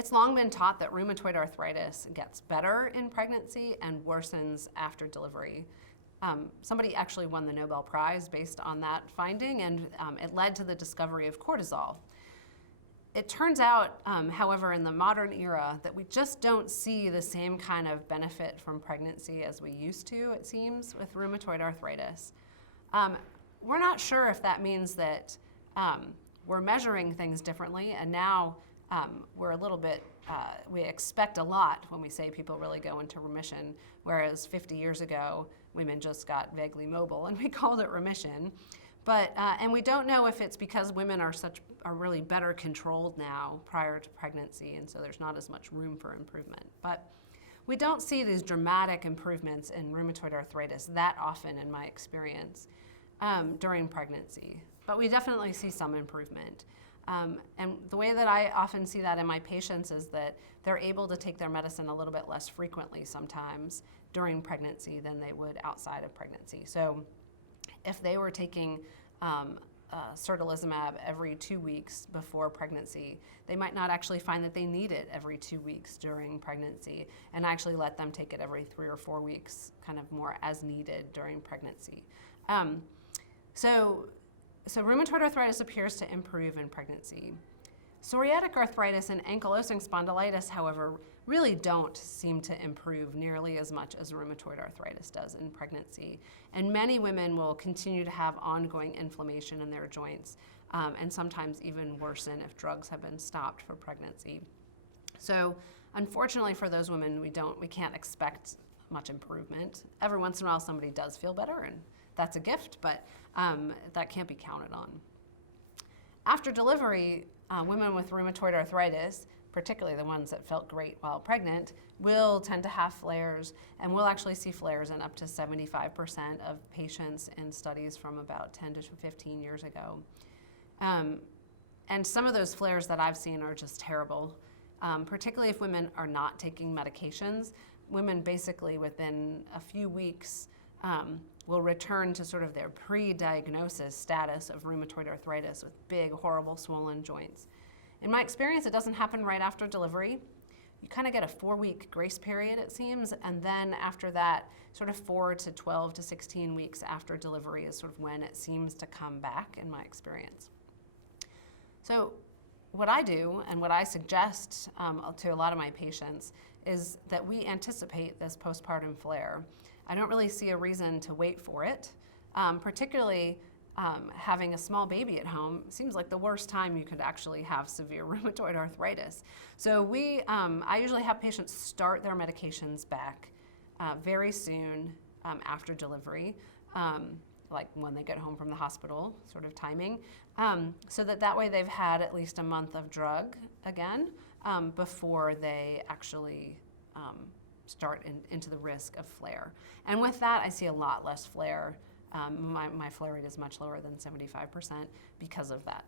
It's long been taught that rheumatoid arthritis gets better in pregnancy and worsens after delivery. Somebody actually won the Nobel Prize based on that finding, and it led to the discovery of cortisol. It turns out, however, in the modern era, that we just don't see the same kind of benefit from pregnancy as we used to, it seems, with rheumatoid arthritis. We're not sure if that means that we're measuring things differently, and now we're a little bit, we expect a lot when we say people really go into remission, whereas 50 years ago, women just got vaguely mobile and we called it remission. But, and we don't know if it's because women are really better controlled now prior to pregnancy, and so there's not as much room for improvement. But we don't see these dramatic improvements in rheumatoid arthritis that often in my experience during pregnancy. But we definitely see some improvement. And the way that I often see that in my patients is that they're able to take their medicine a little bit less frequently sometimes during pregnancy than they would outside of pregnancy. So if they were taking certolizumab every 2 weeks before pregnancy, they might not actually find that they need it every 2 weeks during pregnancy, and actually let them take it every 3 or 4 weeks, kind of more as needed during pregnancy. So rheumatoid arthritis appears to improve in pregnancy. Psoriatic arthritis and ankylosing spondylitis, however, really don't seem to improve nearly as much as rheumatoid arthritis does in pregnancy. And many women will continue to have ongoing inflammation in their joints, and sometimes even worsen if drugs have been stopped for pregnancy. So unfortunately for those women, we can't expect much improvement. Every once in a while somebody does feel better, and that's a gift, but that can't be counted on. After delivery, women with rheumatoid arthritis, particularly the ones that felt great while pregnant, will tend to have flares, and we'll actually see flares in up to 75% of patients in studies from about 10 to 15 years ago. And some of those flares that I've seen are just terrible, particularly if women are not taking medications. Women basically within a few weeks will return to sort of their pre-diagnosis status of rheumatoid arthritis with big, horrible, swollen joints. In my experience, it doesn't happen right after delivery. You kind of get a 4-week grace period, it seems, and then after that, sort of 4 to 12 to 16 weeks after delivery is sort of when it seems to come back in my experience. So what I do and what I suggest to a lot of my patients is that we anticipate this postpartum flare. I don't really see a reason to wait for it, particularly having a small baby at home seems like the worst time you could actually have severe rheumatoid arthritis. So I usually have patients start their medications back very soon after delivery, like when they get home from the hospital, sort of timing, so that way they've had at least a month of drug again before they actually start into the risk of flare. And with that, I see a lot less flare. My flare rate is much lower than 75% because of that.